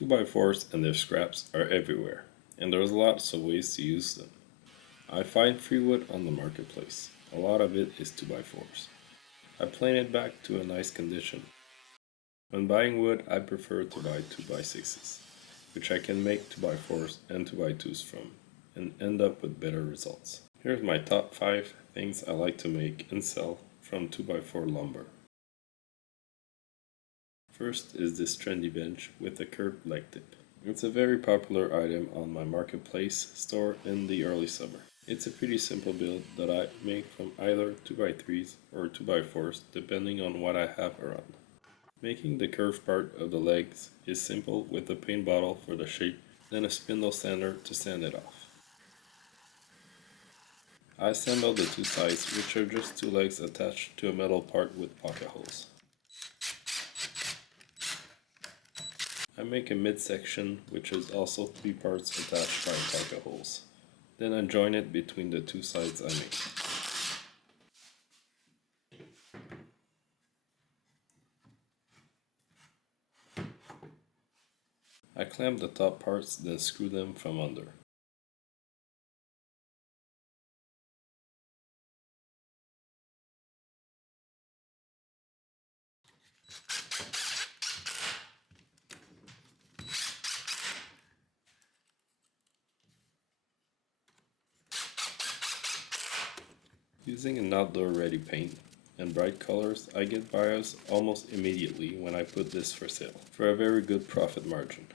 2x4s and their scraps are everywhere, and there's lots of ways to use them. I find free wood on the marketplace. A lot of it is 2x4s. I plane it back to a nice condition. When buying wood, I prefer to buy 2x6s, which I can make 2x4s and 2x2s from, and end up with better results. Here's my top 5 things I like to make and sell from 2x4 lumber. First is this trendy bench with a curved leg tip. It's a very popular item on my marketplace store in the early summer. It's a pretty simple build that I make from either 2x3s or 2x4s depending on what I have around. Making the curved part of the legs is simple with a paint bottle for the shape, then a spindle sander to sand it off. I assemble the two sides, which are just two legs attached to a metal part with pocket holes. I make a midsection, which is also 3 parts attached by pocket holes. Then I join it between the two sides I make. I clamp the top parts, then screw them from under. Using an outdoor ready paint and bright colors, I get buyers almost immediately when I put this for sale, for a very good profit margin.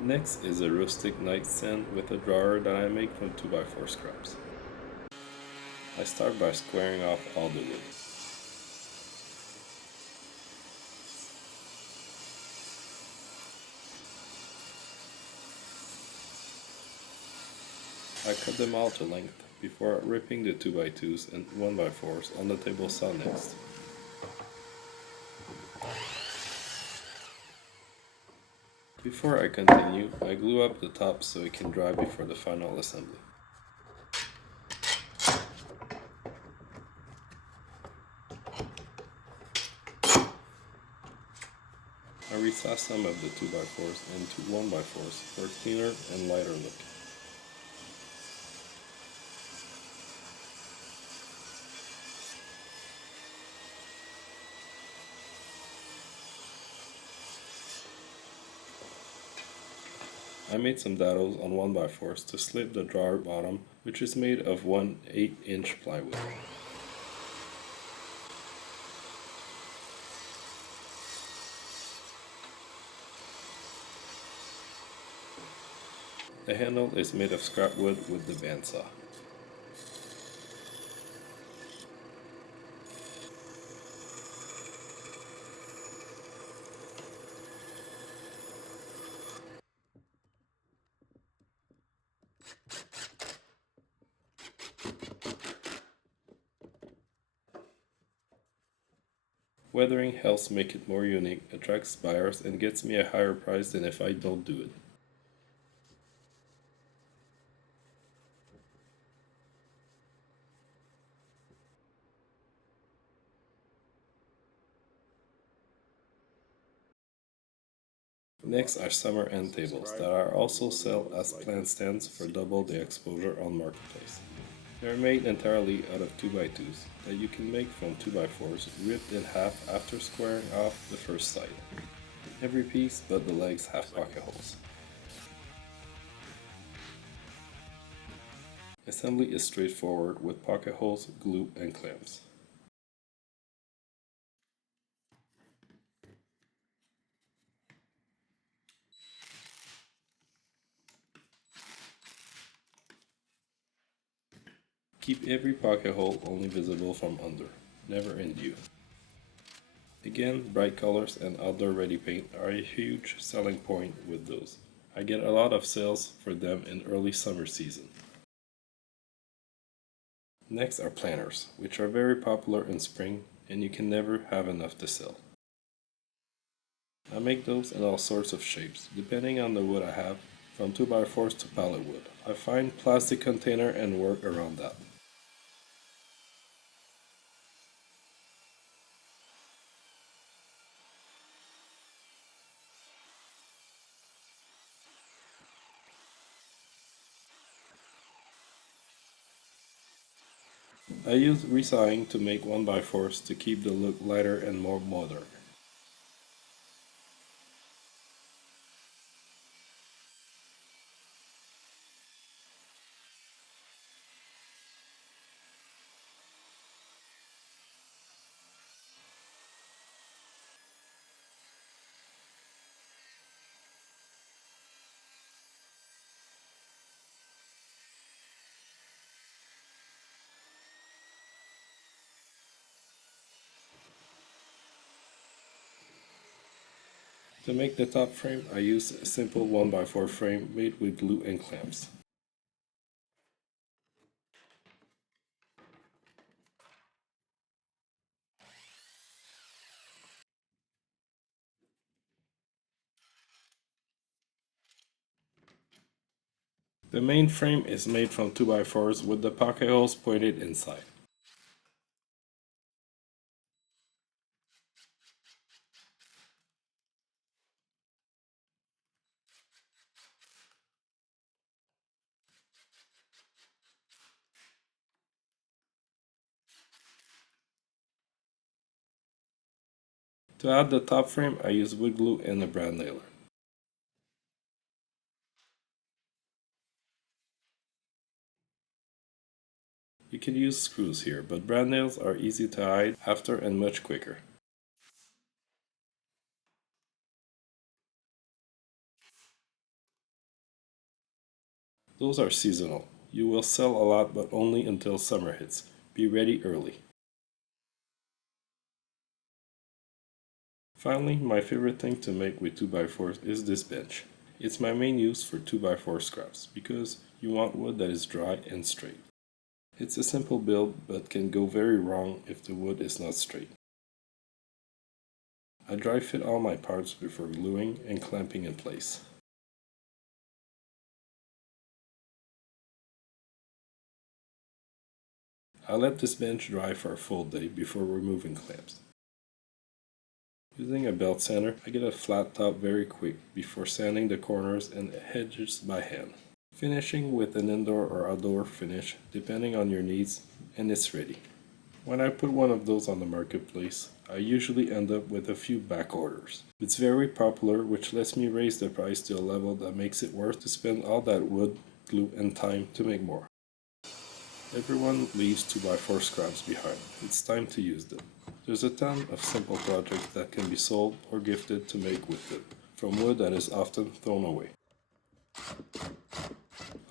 Next is a rustic nightstand with a drawer that I make from 2x4 scraps. I start by squaring off all the wood. I cut them all to length before ripping the 2x2s and 1x4s on the table saw next. Before I continue, I glue up the top so it can dry before the final assembly. I resaw some of the 2x4s into 1x4s for a cleaner and lighter look. I made some dados on 1x4s to slip the drawer bottom, which is made of 1/8" plywood. The handle is made of scrap wood with the bandsaw. Weathering helps make it more unique, attracts buyers, and gets me a higher price than if I don't do it. Next are summer end tables that are also sold as plant stands for double the exposure on marketplace. They are made entirely out of 2x2s that you can make from 2x4s ripped in half after squaring off the first side. Every piece but the legs have pocket holes. Assembly is straightforward with pocket holes, glue, and clamps. Keep every pocket hole only visible from under, never in view. Again, bright colors and outdoor ready paint are a huge selling point with those. I get a lot of sales for them in early summer season. Next are planters, which are very popular in spring and you can never have enough to sell. I make those in all sorts of shapes, depending on the wood I have, from 2x4s to palletwood. I find plastic container and work around that. I use resawing to make 1x4s to keep the look lighter and more modern. To make the top frame, I use a simple 1x4 frame made with glue and clamps. The main frame is made from 2x4s with the pocket holes pointed inside. To add the top frame, I use wood glue and a brad nailer. You can use screws here, but brad nails are easy to hide after and much quicker. Those are seasonal. You will sell a lot, but only until summer hits. Be ready early. Finally, my favorite thing to make with 2x4s is this bench. It's my main use for 2x4 scraps because you want wood that is dry and straight. It's a simple build but can go very wrong if the wood is not straight. I dry fit all my parts before gluing and clamping in place. I let this bench dry for a full day before removing clamps. Using a belt sander, I get a flat top very quick before sanding the corners and edges by hand. Finishing with an indoor or outdoor finish depending on your needs, and it's ready. When I put one of those on the marketplace, I usually end up with a few back orders. It's very popular, which lets me raise the price to a level that makes it worth to spend all that wood, glue and time to make more. Everyone leaves 2x4 scraps behind. It's time to use them. There's a ton of simple projects that can be sold or gifted to make with them, from wood that is often thrown away.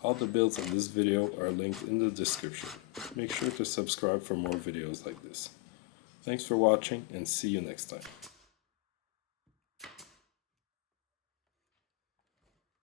All the builds in this video are linked in the description. Make sure to subscribe for more videos like this. Thanks for watching and see you next time.